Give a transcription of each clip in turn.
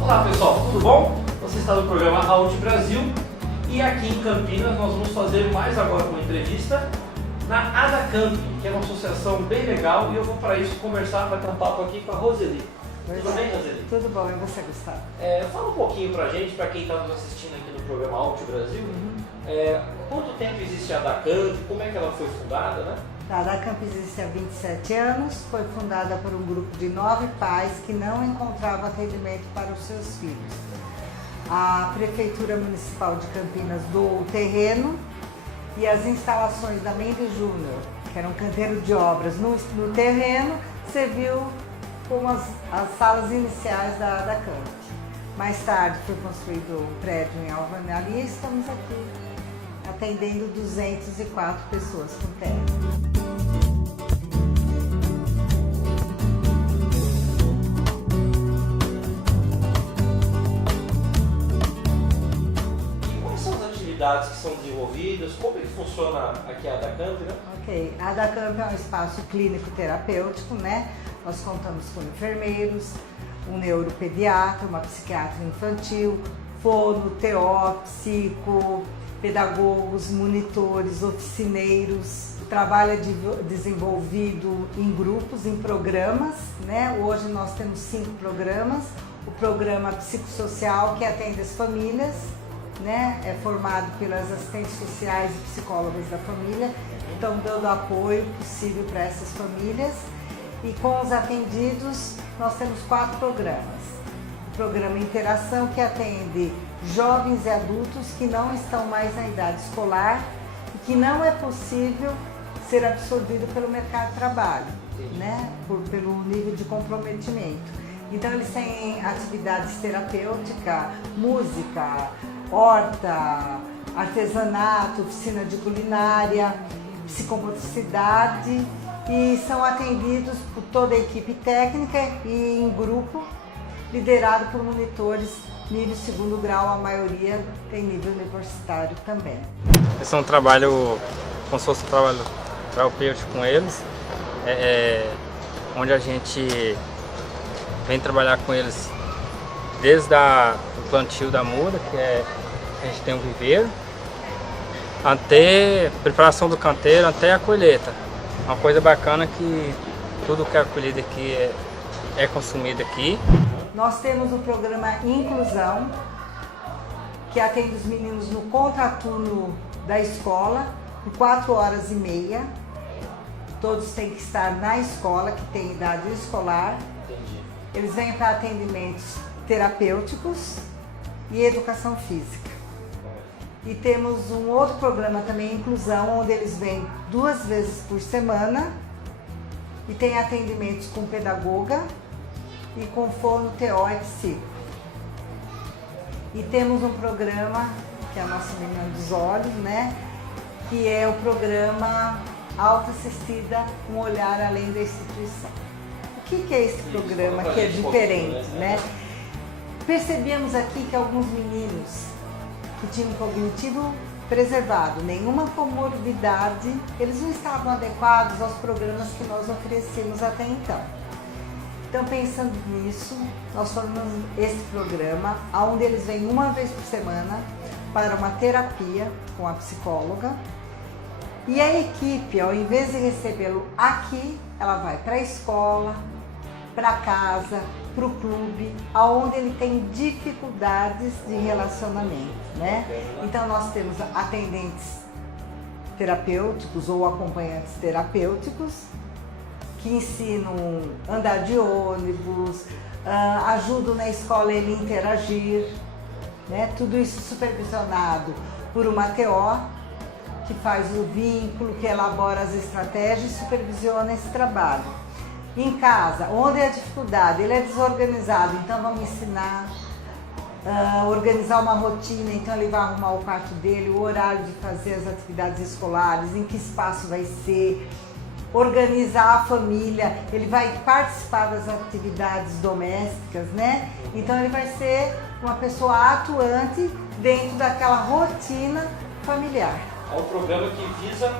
Olá pessoal, tudo bom? Você está no programa Out Brasil e aqui em Campinas nós vamos fazer mais agora uma entrevista na AdaCamp, que é uma associação bem legal, e eu vou para isso conversar, bater um papo aqui com a Roseli. Tudo bem, Roseli? Tudo bom, e você, Gustavo? Fala um pouquinho pra gente, para quem está nos assistindo aqui no programa Out Brasil, quanto tempo existe a AdaCamp, como é que ela foi fundada, né? A AdaCamp existe há 27 anos, foi fundada por um grupo de 9 pais que não encontravam atendimento para os seus filhos. A Prefeitura Municipal de Campinas doou o terreno e as instalações da Mendes Júnior, que era um canteiro de obras no terreno, serviu como as salas iniciais da AdaCamp. Mais tarde foi construído um prédio em alvenaria e estamos aqui atendendo 204 pessoas com terra. Que são desenvolvidas, como é que funciona aqui a AdaCamp, né? Ok, a AdaCamp é um espaço clínico terapêutico, né? Nós contamos com enfermeiros, um neuropediatra, uma psiquiatra infantil, fono, TO, psico, pedagogos, monitores, oficineiros. O trabalho é desenvolvido em grupos, em programas, né? Hoje nós temos 5 programas. O programa psicossocial, que atende as famílias, né? É formado pelas assistentes sociais e psicólogas da família, então dando apoio possível para essas famílias. E com os atendidos, nós temos 4 programas. O programa Interação, que atende jovens e adultos que não estão mais na idade escolar e que não é possível ser absorvido pelo mercado de trabalho, né? Pelo nível de comprometimento. Então eles têm atividades terapêuticas, música, horta, artesanato, oficina de culinária, psicomotricidade, e são atendidos por toda a equipe técnica e em grupo, liderado por monitores nível 2º grau, a maioria tem nível universitário também. Esse é um trabalho, como se fosse um trabalho terapêutico com eles, onde a gente vem trabalhar com eles desde o plantio da muda, a gente tem um viveiro, até a preparação do canteiro, até a colheita. Uma coisa bacana que tudo que é colhido aqui é consumido aqui. Nós temos o programa Inclusão, que atende os meninos no contraturno da escola, por 4h30. Todos têm que estar na escola, que tem idade escolar. Eles vêm para atendimentos terapêuticos e educação física. E temos um outro programa também, Inclusão, onde eles vêm 2 vezes por semana e tem atendimentos com pedagoga e com fono, TO e psico. E temos um programa, que é a nossa menina dos olhos, né? Que é o programa Autoassistida, um olhar além da instituição. O que é esse programa que é diferente, né? Percebemos aqui que alguns meninos que tinham cognitivo preservado, nenhuma comorbidade, eles não estavam adequados aos programas que nós oferecemos até então. Então, pensando nisso, nós formamos esse programa, onde eles vêm 1 vez por semana para uma terapia com a psicóloga. E a equipe, ao invés de recebê-lo aqui, ela vai para a escola, para casa, para o clube, aonde ele tem dificuldades de relacionamento, né? Então nós temos atendentes terapêuticos ou acompanhantes terapêuticos que ensinam a andar de ônibus, ajudam na escola ele interagir, né? Tudo isso supervisionado por uma TO que faz o vínculo, que elabora as estratégias e supervisiona esse trabalho. Em casa, onde é a dificuldade, ele é desorganizado, então vamos ensinar organizar uma rotina, então ele vai arrumar o quarto dele, o horário de fazer as atividades escolares, em que espaço vai ser, organizar a família, ele vai participar das atividades domésticas, né? Então ele vai ser uma pessoa atuante dentro daquela rotina familiar. É um programa que visa,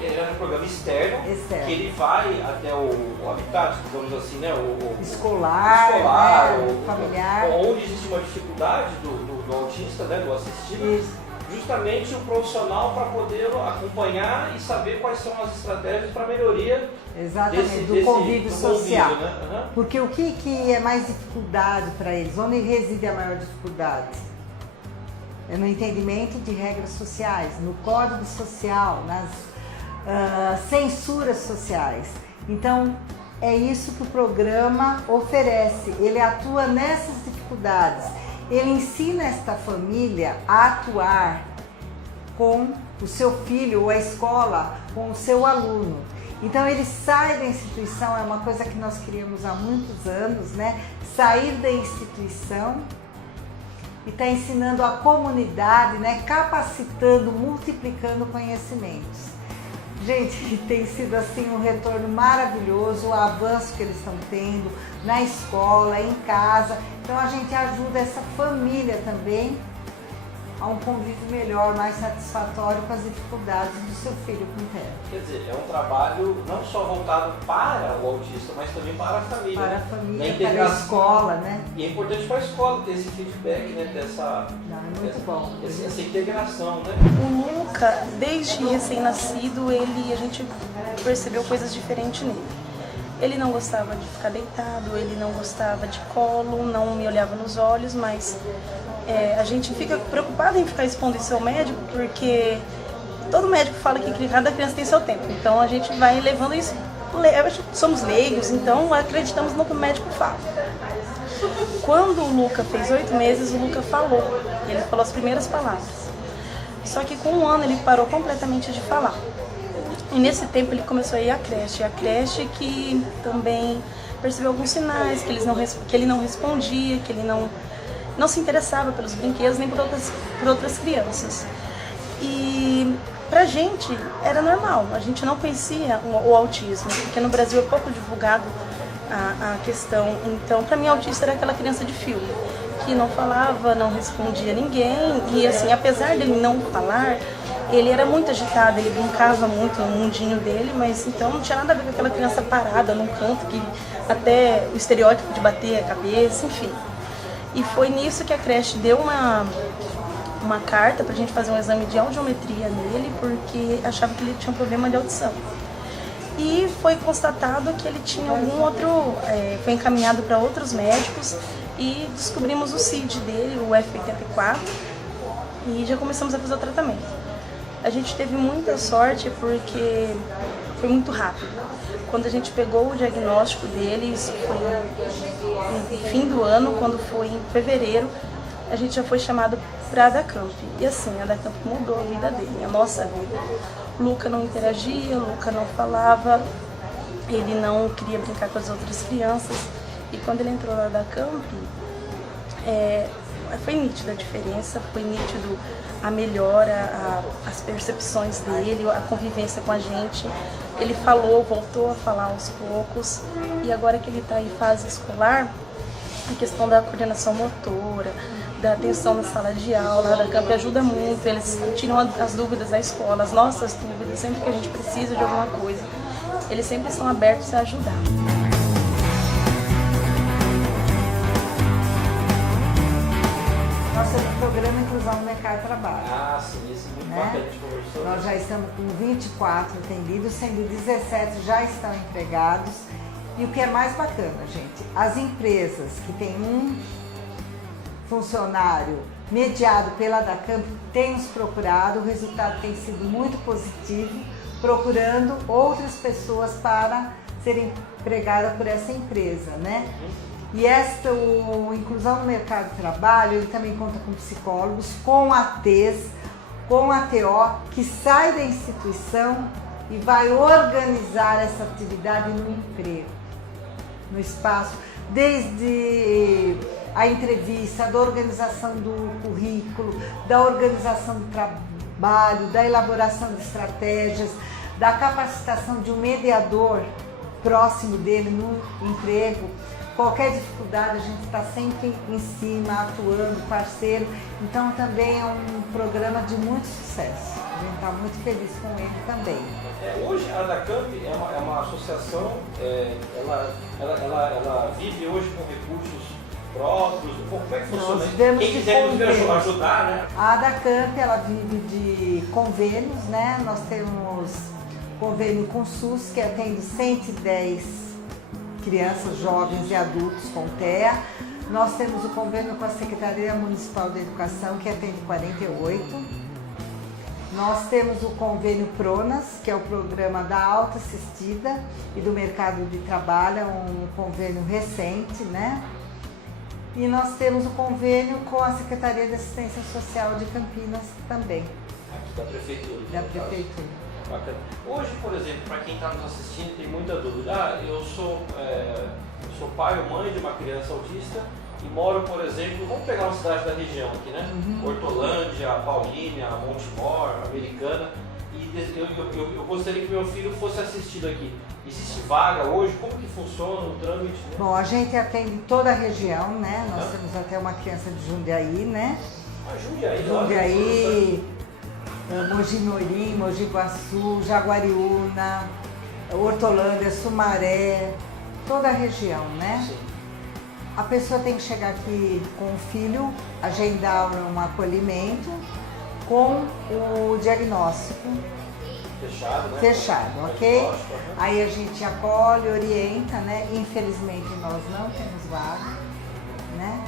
é um programa externo. Que ele vai até o habitat, digamos assim, né? O escolar, né? Familiar. Onde existe uma dificuldade do autista, né? Do assistido. Isso. Justamente o profissional para poder acompanhar e saber quais são as estratégias para melhoria do convívio social. Convívio, né? Uhum. Porque o que é mais dificuldade para eles? Onde reside a maior dificuldade? É no entendimento de regras sociais, no código social, nas censuras sociais. Então, é isso que o programa oferece. Ele atua nessas dificuldades. Ele ensina esta família a atuar com o seu filho ou a escola, com o seu aluno. Então ele sai da instituição, é uma coisa que nós criamos há muitos anos, né? Sair da instituição e está ensinando a comunidade, né? Capacitando, multiplicando conhecimentos. Gente, tem sido assim um retorno maravilhoso, o avanço que eles estão tendo na escola, em casa. Então a gente ajuda essa família também a um convívio melhor, mais satisfatório com as dificuldades do seu filho com o TEA. Quer dizer, é um trabalho não só voltado para o autista, mas também para a família. Para a família, para a escola, né? E é importante para a escola ter esse feedback, né? É muito bom. Essa integração, né? O Luca, desde recém-nascido, a gente percebeu coisas diferentes nele. Ele não gostava de ficar deitado, ele não gostava de colo, não me olhava nos olhos, mas a gente fica preocupado em ficar expondo isso ao médico, porque todo médico fala que cada criança tem seu tempo. Então a gente vai levando isso, somos leigos, então acreditamos no que o médico fala. Quando o Luca fez 8 meses, o Luca falou, ele falou as primeiras palavras. Só que com 1 ano ele parou completamente de falar. E nesse tempo ele começou a ir à creche que também percebeu alguns sinais, que ele não respondia, que ele não se interessava pelos brinquedos nem por outras crianças. E pra gente era normal, a gente não conhecia o autismo, porque no Brasil é pouco divulgado a questão. Então, pra mim, autista era aquela criança de filme, que não falava, não respondia a ninguém, e assim, apesar dele não falar, ele era muito agitado, ele brincava muito no mundinho dele, mas então não tinha nada a ver com aquela criança parada num canto, que até o estereótipo de bater a cabeça, enfim. E foi nisso que a creche deu uma carta pra gente fazer um exame de audiometria nele, porque achava que ele tinha um problema de audição. E foi constatado que ele tinha algum outro, foi encaminhado para outros médicos e descobrimos o CID dele, o F84, e já começamos a fazer o tratamento. A gente teve muita sorte porque foi muito rápido. Quando a gente pegou o diagnóstico dele, isso foi no fim do ano, quando foi em fevereiro, a gente já foi chamado para a Adacamp. E assim, a Adacamp mudou a vida dele, a nossa vida. Luca não interagia, Luca não falava, ele não queria brincar com as outras crianças. E quando ele entrou na Adacamp, foi nítida a diferença, foi nítido a melhora, as percepções dele, a convivência com a gente. Ele falou, voltou a falar aos poucos, e agora que ele está em fase escolar, a questão da coordenação motora, da atenção na sala de aula, a Adacamp ajuda muito, eles tiram as dúvidas da escola, as nossas dúvidas, sempre que a gente precisa de alguma coisa, eles sempre estão abertos a ajudar. Nós temos um programa Inclusão no Mercado de Trabalho. Ah, sim, isso é muito bacana, a gente conversou. Nós já estamos com 24 atendidos, sendo 17 já estão empregados. E o que é mais bacana, gente, as empresas que têm um funcionário mediado pela Adacamp têm nos procurado, o resultado tem sido muito positivo, procurando outras pessoas para serem empregadas por essa empresa, né? E o Inclusão no Mercado de Trabalho, ele também conta com psicólogos, com ATs, com a TO, que sai da instituição e vai organizar essa atividade no emprego, no espaço, desde a entrevista, da organização do currículo, da organização do trabalho, da elaboração de estratégias, da capacitação de um mediador próximo dele no emprego. Qualquer dificuldade, a gente está sempre em cima, atuando, parceiro. Então também é um programa de muito sucesso. A gente está muito feliz com ele também. Hoje a ADACamp é uma associação, ela vive hoje com recursos próprios. Como é que funciona? Quem quiser nos ajudar, né? A ADACamp, ela vive de convênios, né? Nós temos convênio com o SUS, que atende 110 crianças, jovens e adultos com TEA. Nós temos o convênio com a Secretaria Municipal de Educação, que atende 48. Nós temos o convênio PRONAS, que é o programa da autoassistida e do mercado de trabalho, um convênio recente, né? E nós temos o convênio com a Secretaria de Assistência Social de Campinas também. Aqui da Prefeitura. Da Prefeitura. Bacana. Hoje, por exemplo, para quem está nos assistindo tem muita dúvida. Eu sou pai ou mãe de uma criança autista e moro, por exemplo, vamos pegar uma cidade da região aqui, né? Hortolândia, Paulínia, Montemor, Americana. E eu gostaria que meu filho fosse assistido aqui. Existe vaga hoje? Como que funciona o trâmite? Né? Bom, a gente atende toda a região, né? Nós temos até uma criança de Jundiaí, né? Jundiaí, Mogi Mirim, Mogi Guaçu, Jaguariúna, Hortolândia, Sumaré, toda a região, né? Sim. A pessoa tem que chegar aqui com o filho, agendar um acolhimento com o diagnóstico fechado, né? Fechado, ok? Aí a gente acolhe, orienta, né? Infelizmente nós não temos vaga, né?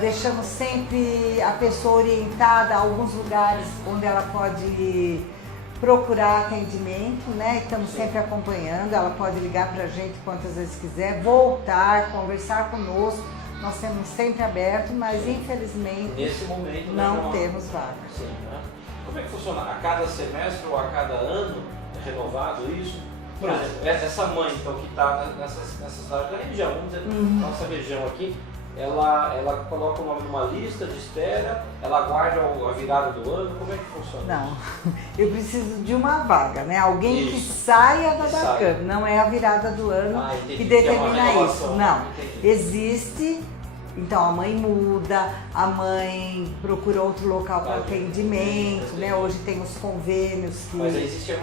Deixamos sempre a pessoa orientada a alguns lugares onde ela pode procurar atendimento, né? Estamos sempre acompanhando, ela pode ligar para a gente quantas vezes quiser, voltar, conversar conosco, nós temos sempre aberto, mas infelizmente nesse momento não temos vaga. Sim, né? Como é que funciona? A cada semestre ou a cada ano é renovado isso? Por exemplo, essa mãe então, que está nessa cidade da região, vamos dizer, nossa região aqui, ela coloca o nome numa lista de espera, ela aguarda a virada do ano, como é que funciona? Não, eu preciso de uma vaga, né? Alguém que saia da ADACamp, não é a virada do ano que determina isso. Não, existe, então a mãe muda, a mãe procura outro local para atendimento, né? Hoje tem os convênios que... Mas existe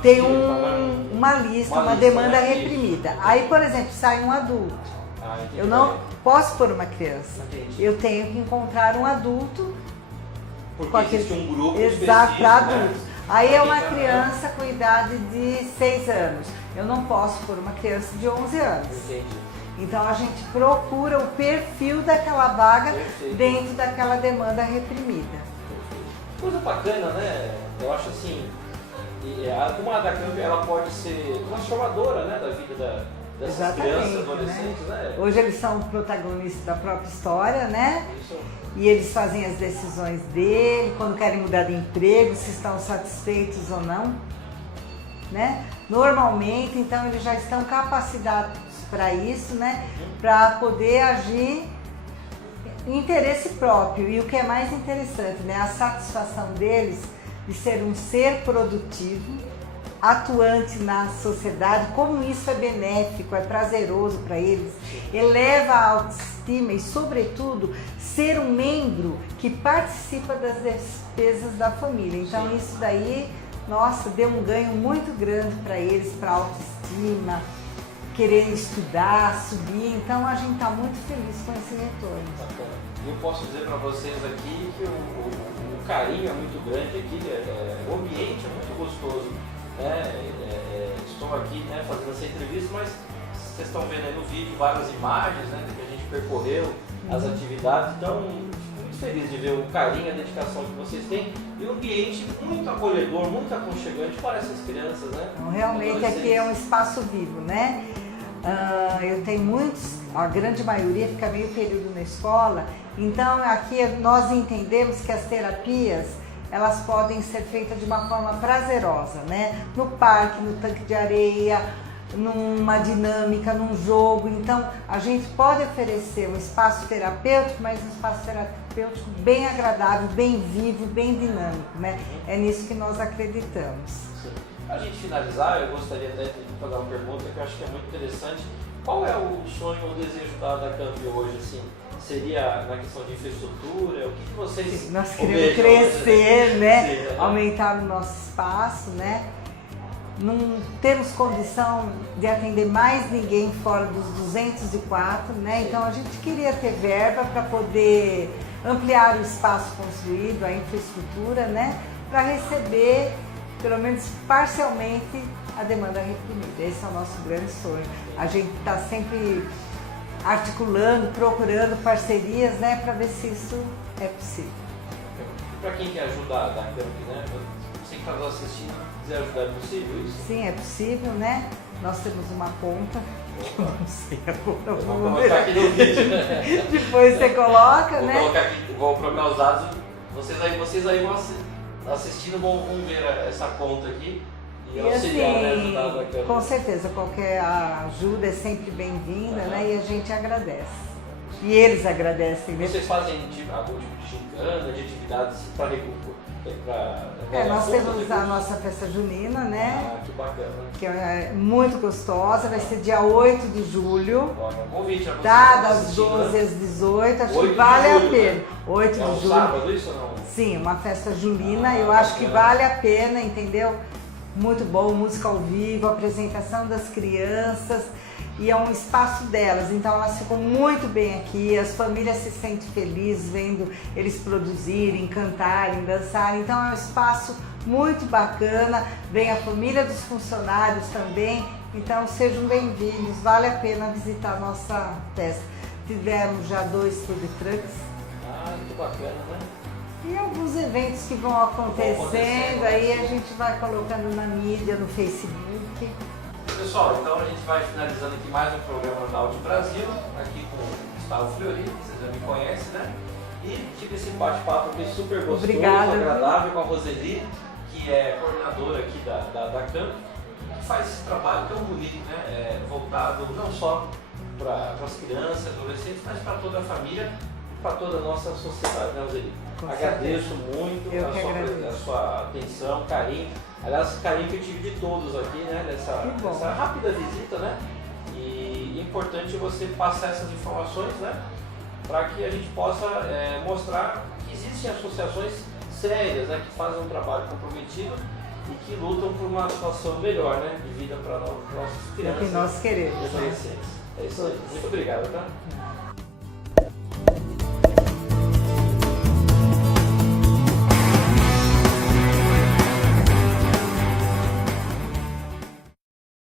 tem uma lista, uma demanda reprimida. Aí, por exemplo, sai um adulto. Eu não posso pôr uma criança. Entendi. Eu tenho que encontrar um adulto. Porque existe um grupo exato, para adultos. Né? Aí é uma criança com idade de 6 anos. Eu não posso pôr uma criança de 11 anos. Entendi. Então a gente procura o perfil daquela vaga dentro daquela demanda reprimida. Coisa bacana, né? Eu acho assim, uma ADACamp ela pode ser transformadora, né, da vida dessas crianças, adolescentes, né? Hoje eles são protagonistas da própria história, né? Isso. E eles fazem as decisões dele, quando querem mudar de emprego, se estão satisfeitos ou não, né? Normalmente, então, eles já estão capacitados para isso, né? Para poder agir em interesse próprio. E o que é mais interessante, né? A satisfação deles de ser um ser produtivo, atuante na sociedade, como isso é benéfico, é prazeroso para eles, eleva a autoestima e, sobretudo, ser um membro que participa das despesas da família. Então, isso daí, nossa, deu um ganho muito grande para eles, para a autoestima, querer estudar, subir. Então, a gente está muito feliz com esse retorno. Eu posso dizer para vocês aqui que o carinho é muito grande aqui, o ambiente é muito gostoso. Estou aqui, né, fazendo essa entrevista, mas vocês estão vendo aí no vídeo várias imagens, né, que a gente percorreu, as atividades. Então, muito feliz de ver o carinho, a dedicação que vocês têm e um ambiente muito acolhedor, muito aconchegante para essas crianças, né? Então, realmente aqui é um espaço vivo, né? Eu tenho muitos, a grande maioria fica meio período na escola, então aqui nós entendemos que as terapias elas podem ser feitas de uma forma prazerosa, né? No parque, no tanque de areia, numa dinâmica, num jogo. Então, a gente pode oferecer um espaço terapêutico, mas um espaço terapêutico bem agradável, bem vivo, bem dinâmico, né? É nisso que nós acreditamos. Sim. Para a gente finalizar, eu gostaria até de fazer uma pergunta que eu acho que é muito interessante. Qual é o sonho ou desejo da Camp hoje, assim? Seria na questão de infraestrutura? O que vocês Nós queremos crescer, né? Sim, Aumentar o nosso espaço, né? Não temos condição de atender mais ninguém fora dos 204, né? Então a gente queria ter verba para poder ampliar o espaço construído, a infraestrutura, né? Para receber, pelo menos parcialmente, a demanda reprimida. Esse é o nosso grande sonho. A gente está sempre articulando, procurando parcerias, né? Para ver se isso é possível. Para quem quer ajudar da Camp, né? Você que está nos assistindo, quiser ajudar, é possível isso? Sim, é possível, né? Nós temos uma conta, que eu não sei agora, Vou colocar aqui no vídeo, né? depois você coloca, Vou né? colocar aqui, vou colocar os dados. Vocês aí vão assistindo, vão ver essa conta aqui e auxiliar, né? Ajudar da Camp. Com certeza, qualquer ajuda é sempre bem-vinda, né? E a gente agradece. E eles agradecem, né? Vocês fazem algum tipo de gincana, de atividades para recupero? Nós temos a nossa festa junina, né? Ah, que bacana. Que é muito gostosa, vai ser dia 8 de julho. Convite a vocês. Tá, das 12 às 18, acho que vale a pena. 8 de julho. Sábado isso ou não? Sim, uma festa junina, eu acho que vale a pena, entendeu? Muito bom, música ao vivo, apresentação das crianças. E é um espaço delas, então elas ficam muito bem aqui, as famílias se sentem felizes vendo eles produzirem, cantarem, dançarem, então é um espaço muito bacana, vem a família dos funcionários também, então sejam bem-vindos, vale a pena visitar a nossa festa. Tivemos já 2 food trucks. Ah, que bacana, né? E alguns eventos que vão acontecendo, aí a gente vai colocando na mídia, no Facebook. Pessoal, então a gente vai finalizando aqui mais um programa da Audi Brasil, aqui com o Gustavo Fleury, vocês já me conhecem, né? E tive esse bate-papo aqui super gostoso, Obrigada, agradável com a Roseli, que é coordenadora aqui da Camp, que faz esse trabalho tão bonito, né? Voltado não só para as crianças, adolescentes, mas para toda a família e para toda a nossa sociedade, né, Roseli? Agradeço muito a sua atenção, carinho. Aliás, carinho que eu tive de todos aqui, né? Nessa rápida visita, né? E é importante você passar essas informações, né? Para que a gente possa mostrar que existem associações sérias, né? Que fazem um trabalho comprometido e que lutam por uma situação melhor, né? De vida para nossas crianças. É o que nós queremos. E adolescentes. É isso aí. Muito obrigado, tá?